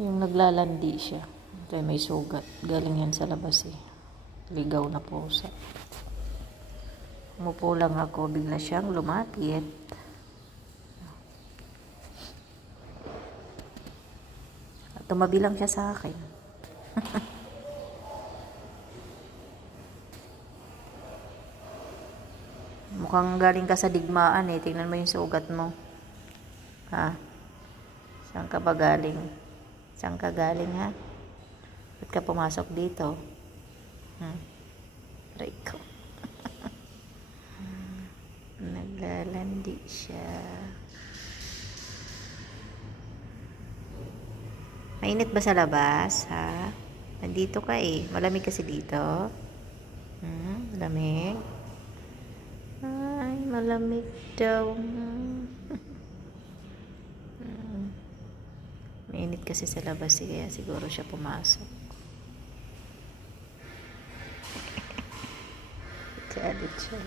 Yung naglalandi siya. Kaya may sugat. Galing yan sa labas eh. Ligaw na pusa. Umupo lang ako, bigla siyang lumapit. At tumabi lang siya sa akin. Mukhang galing ka sa digmaan eh. Tingnan mo yung sugat mo. Ha? Saan ka ba galing? Saan ka galing ha? Ba't ka pumasok dito? Aray ko. Naglalandi siya. Mainit ba sa labas, ha? Nandito ka eh. Malamig kasi dito. Malamig. Ay, malamig daw. Mainit kasi sa labas eh. Kaya siguro siya pumasok. Galit siya.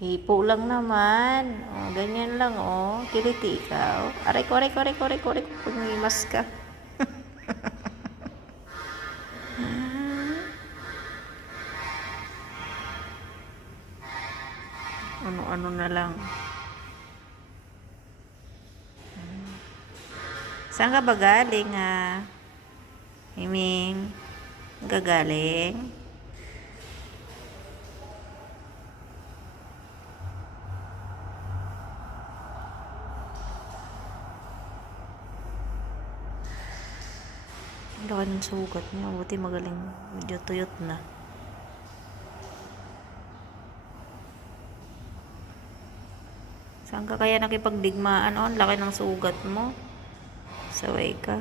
Hipo lang naman. O, ganyan lang, o. Kiliti ka, o. Aray ko, aray ko, aray ko, aray ko, aray ko. Pumimas ka. Ano-ano na lang. Saan ka ba galing, ha? Himing? Gagaling? Ang laki ng sugat niya. Buti magaling. Medyo tuyot na. Saan ka kaya nakipagdigmaan? Oh, ang laki ng sugat mo. Saway ka.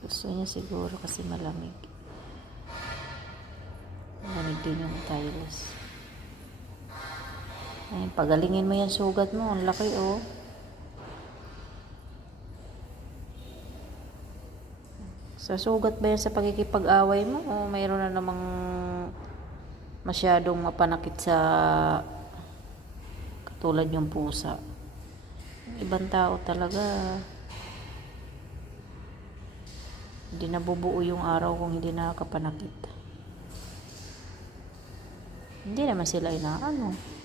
Gusto niya siguro kasi malamig. Malamig din yung tiles. Ay, pagalingin mo yung sugat mo. Ang laki, oh. Sa sugat ba yan sa pagkikipag-away mo? O mayroon na namang masyadong mapanakit sa katulad yung pusa. Ibang tao talaga. Hindi nabubuo yung araw kung hindi nakakapanakit. Hindi naman sila inaano.